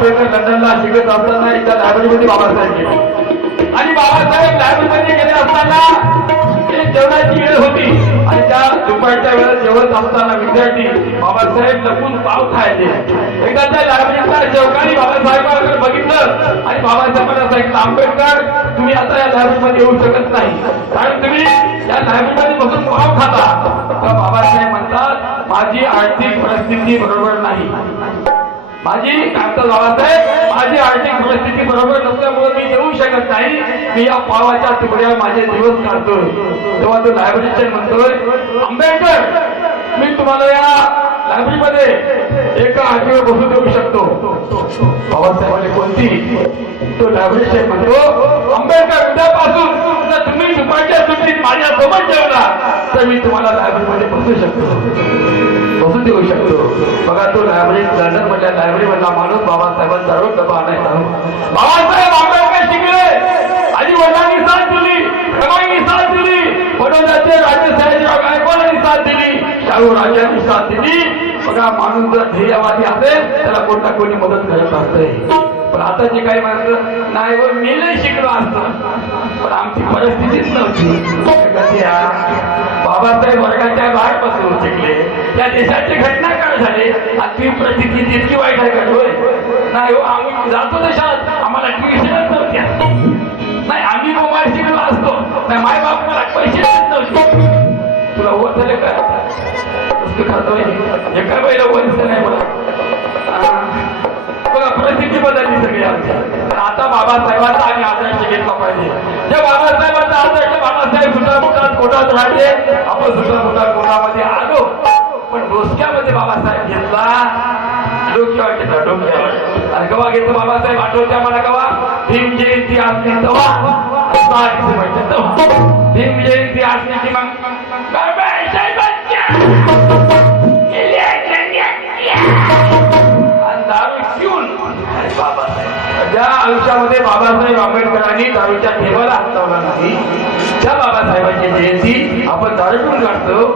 आंबेडकर लंडनला शिकत असताना एकदा लायब्ररीमध्ये बाबासाहेब गेले आणि बाबासाहेब लायब्ररीमध्ये गेले असताना जेवणाची वेळ होती. आणि त्या दुपारच्या वेळेला जेवत असताना विद्यार्थी बाबासाहेब लपून पाव खायचे. एकदा त्या लायब्ररीचा जेवकाने बाबासाहेबांकडे बघितलं. आणि बाबासाहेबांना सांगितलं आंबेडकर तुम्ही आता या लायब्ररीमध्ये येऊ शकत नाही. कारण तुम्ही या लायब्ररीमध्ये बसून पाव खाता. तर बाबासाहेब म्हणतात माझी आर्थिक परिस्थिती बरोबर नाही. माझी डॉक्टर बाबासाहेब माझी आर्थिक परिस्थिती बरोबर नसल्यामुळे मी येऊ शकत नाही. मी या पावाच्या तुकड्यावर माझे दिवस काढतोय तेव्हा तो लायब्ररीचे म्हणतोय आंबेडकर मी तुम्हाला या लायब्ररीमध्ये एका आठवड्यावर बसू देऊ शकतो. बाबासाहेबांनी कोणती? तो लायब्ररीचे म्हणतो आंबेडकर उद्यापासून जर तुम्ही दुपारच्या सुट्टीत माझ्या सोबत जेवला तर मी तुम्हाला लायब्ररीमध्ये बसू शकतो. समजून देऊ शकतो. बघा तो लायब्ररी लंडन मधल्या लायब्ररी मधला माणूस बाबासाहेबांचा रोज डबा आणायचा. बाबासाहेब आंबेडकर शिकले. आणि वडिलांनी साथ दिली रमाईनी साथ दिली वडिलांचे राज्य सयाजीराव गायकवाडांनी साथ दिली शाहू राजांनी साथ दिली. बघा माणूस जर ध्येयवादी असेल त्याला कोणता कोणी मदत करत असते पण आता जे काही माणसं नाही व मी लय शिकलो असतं पण आमची परिस्थितीच नव्हती. बाबासाहेब वर्गाच्या बाहेर बसून शिकले. त्या देशाची घटना काय झाली? आणि ती परिस्थिती इतकी वाईट आहे का होय? नाही हो आम्ही जातो देशात. आम्हाला ट्युशनच नव्हत्या. नाही आम्ही मोबाईल शिकलो असतो. नाही माय बाप मला पैसे नव्हते. तुला होत झालं का? तू एका वेळेला वरिष्ठ नाही मला. आ, बघा परिस्थिती बदलली सगळी आमच्या आता बाबासाहेबांचा आम्ही आदर्श घेतला पाहिजे. त्या बाबासाहेबांचा आदर्श बाबासाहेब सुद्धा मुठात कोटात राहिले. आपण सुद्धा मुठात कोटामध्ये आलो. पण डोसक्यामध्ये बाबासाहेब घेतला. डोक्यावर घेतला डोक्यावर. आणि गवा घेतो बाबासाहेब? आठवत्या मला गवा भीम जयंती असली तवा भीम जयंती असली की मग ज्या आयुष्यामध्ये बाबासाहेब आंबेडकरांनी दारूच्या ठेवाला हातावला नाही त्या बाबासाहेबांची जयंती आपण दारूतून काढतो.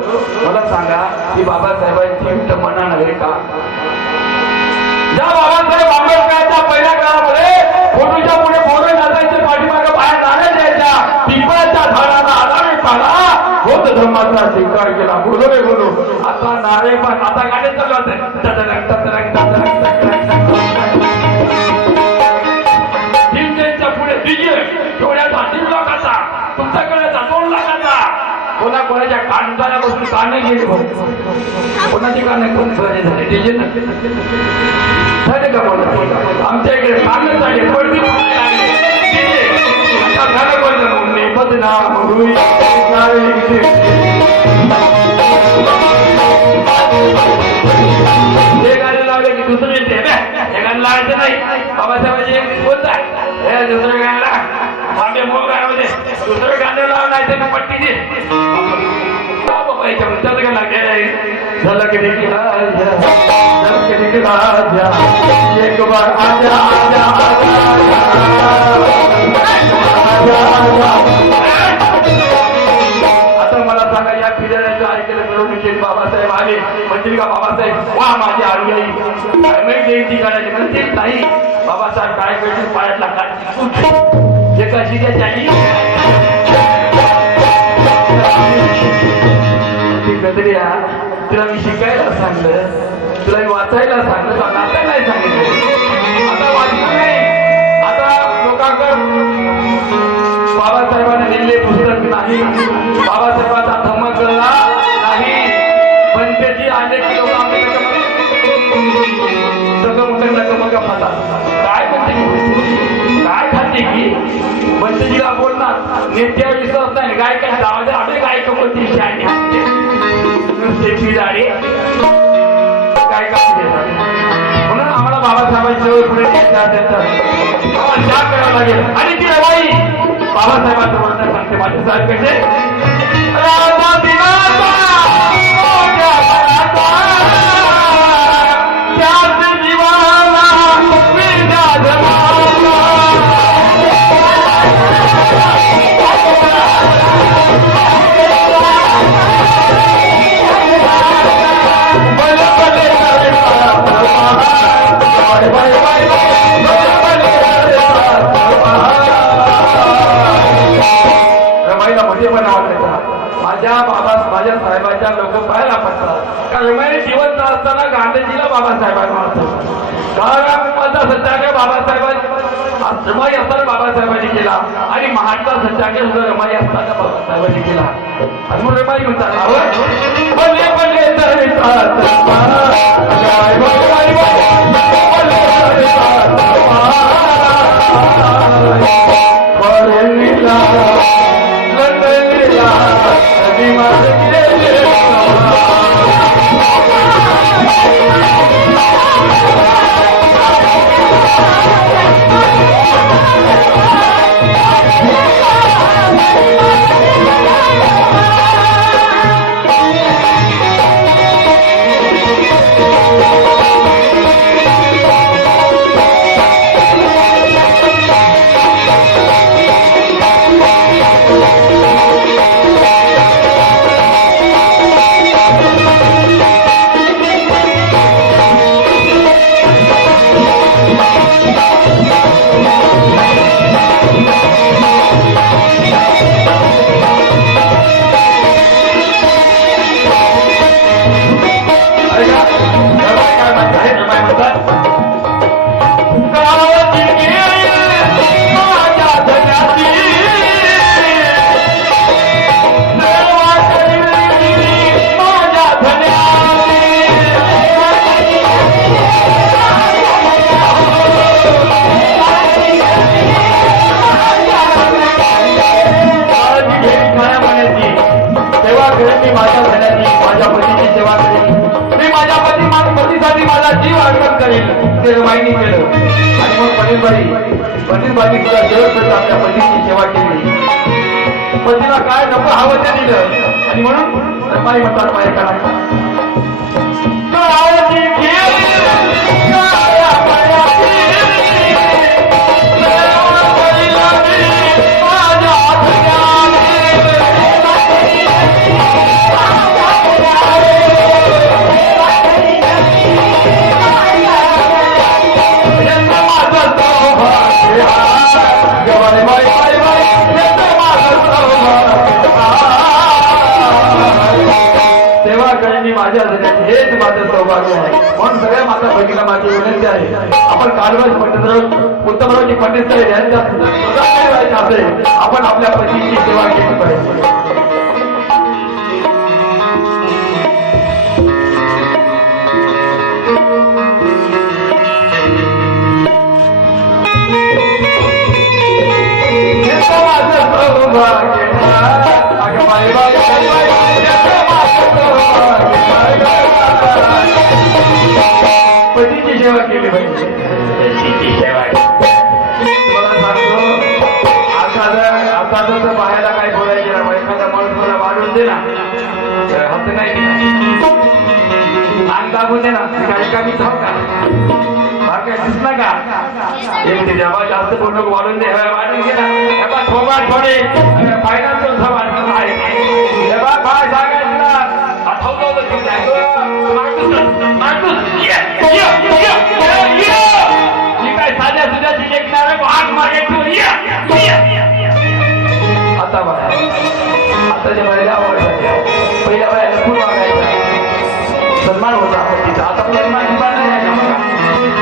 मला सांगा की बाबासाहेबांची युद्ध मना नव्हे का? ज्या बाबासाहेब आंबेडकरांच्या पहिल्या काळामध्ये फोटोच्या पुढे बोर नाचायचे पाठीमागे बाहेर नाण्या द्यायच्या पिंपळाच्या झाडाला आधार पाडा बौद्ध धर्माचा स्वीकार केला. बोलो रे बोलो. आता नारे पण आता गाडी चालू होते. कोणा कोणाच्या कांदाला बसून काने गेले भाऊ कोणाची काने कोण बरे झाले डीजे झाले का बोला आमच्या इकडे काने झाले पडदी फुटायला लागले. DJ. आता झालं बोललं मग मी बदनाम होईल. नारे लिखते. हे गाणे लावले की दुसरं येते बे. हे गाणं लावायचं नाही बाबासाहेबांची एक बोलता हे दुसरं गाणं लाव मागे मूळ गाण्यामध्ये दुसरं गाणं लाव नाही तर पट्टी बाबा याच्यामध्ये त्याचं गाणं लागे. झलक दिखला जा, एक बार आजा आजा आजा आता मला सांगा या फिरायचं ऐकलं करून विशेष बाबासाहेब आले. म्हणतील का बाबासाहेब? वा माझी आई आई. काय जयंती काढायची म्हणते. नाही. बाबासाहेब काय करतील? पायातला काय जे कशी त्याची तुला मी शिकायला सांगलं तुला मी वाचायला सांगलं तुला नाचायला सांगितलं. आता वाचलं नाही. आता लोकांकडे लिहिले पुस्तक नाही. बाबासाहेबांचा धम्म कळला नाही. पण त्याची अनेक लोक आमच्या सगळं मोठं नका मग काय म्हणते? की की बसजीला बोलणार. नेत्या विश्वास नाही. काय काय गावात आम्ही काय कमवती शाळी नुसते पिराडे काय काय देतात म्हणून आम्हाला बाबासाहेबांच्या पुढे त्याचा आम्हाला त्याग करावा लागेल. आणि ती रवाई बाबासाहेबांचं म्हणणं सांगते. माझ्या साहेब कसे? बाबासाहेबांना मारतो काळाचा सत्याग्रह बाबासाहेबांनी रमाई असताना बाबासाहेबांनी केला. आणि महाडचा सत्याग्रह सुद्धा रमाई असताना बाबासाहेबांनी केला. आणि म्हणून रमाई म्हणतात पनीरबाई तुला शेवटपर्यंत आपल्या पतीची सेवा केली. पतीला काय नको हवं ते दिलं. आणि म्हणून रमाई म्हणतात माझ्या करा माझ्या हेच माझं सौभाग्य आहे. म्हणून सगळ्या माता भगिनीला माझी विनंती आहे. आपण कालवास पंडितराव उत्तमरावजी पंडित साहेब यांच्या असेल आपण आपल्या पतीची सेवा केली पाहिजे. माझं सौभाग्य पतीची सेवा केली पाहिजे. पतीची सेवा तुम्हाला सांगतो आता जर आता जर बाहेरला काय बोलायचे ना एखादा माणूस मला वाढून दे ना तर हसं नाही अंग दाबून दे ना मी काय का मी थांब का? बाहेर काय दिसला का? जेव्हा जास्त वाढून दे. वाढून घे ना. फायदा आहे आता बघा आताच्या महिला आवडतात पहिल्या वेळेला खूप वागायचा सन्मान होता तिचा आता पण सन्मान सन्मान नाही आहे का बघा.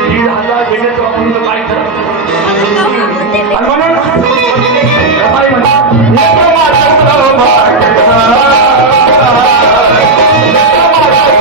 दीड हजार देण्याचं आपण तर काय करत आणि म्हणून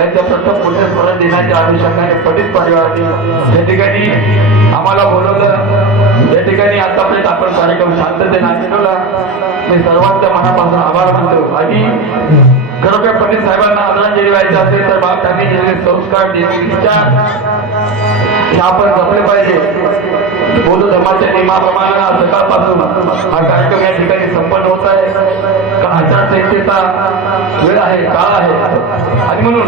त्यांच्या प्रथम पुण्यस्मरण देण्याच्या अनुषंगाने पंडित परिवाराने या ठिकाणी आम्हाला बोलवलं या ठिकाणी आतापर्यंत आपण कार्यक्रम शांततेने ऐकवला मी सर्वांच्या मनापासून आभार मानतो. आणि खरोखर पंडित साहेबांना आदरांजली व्हायची असेल तर बाब त्यांनी दिलेले संस्कार दिलेले विचार हे आपण जपले पाहिजे. बौद्ध धर्माच्या नियमाप्रमाणे सकाळपासून हा कार्यक्रम या ठिकाणी संपन्न होत आहे. आचारसंहितेचा वेळ आहे काळ आहे. आणि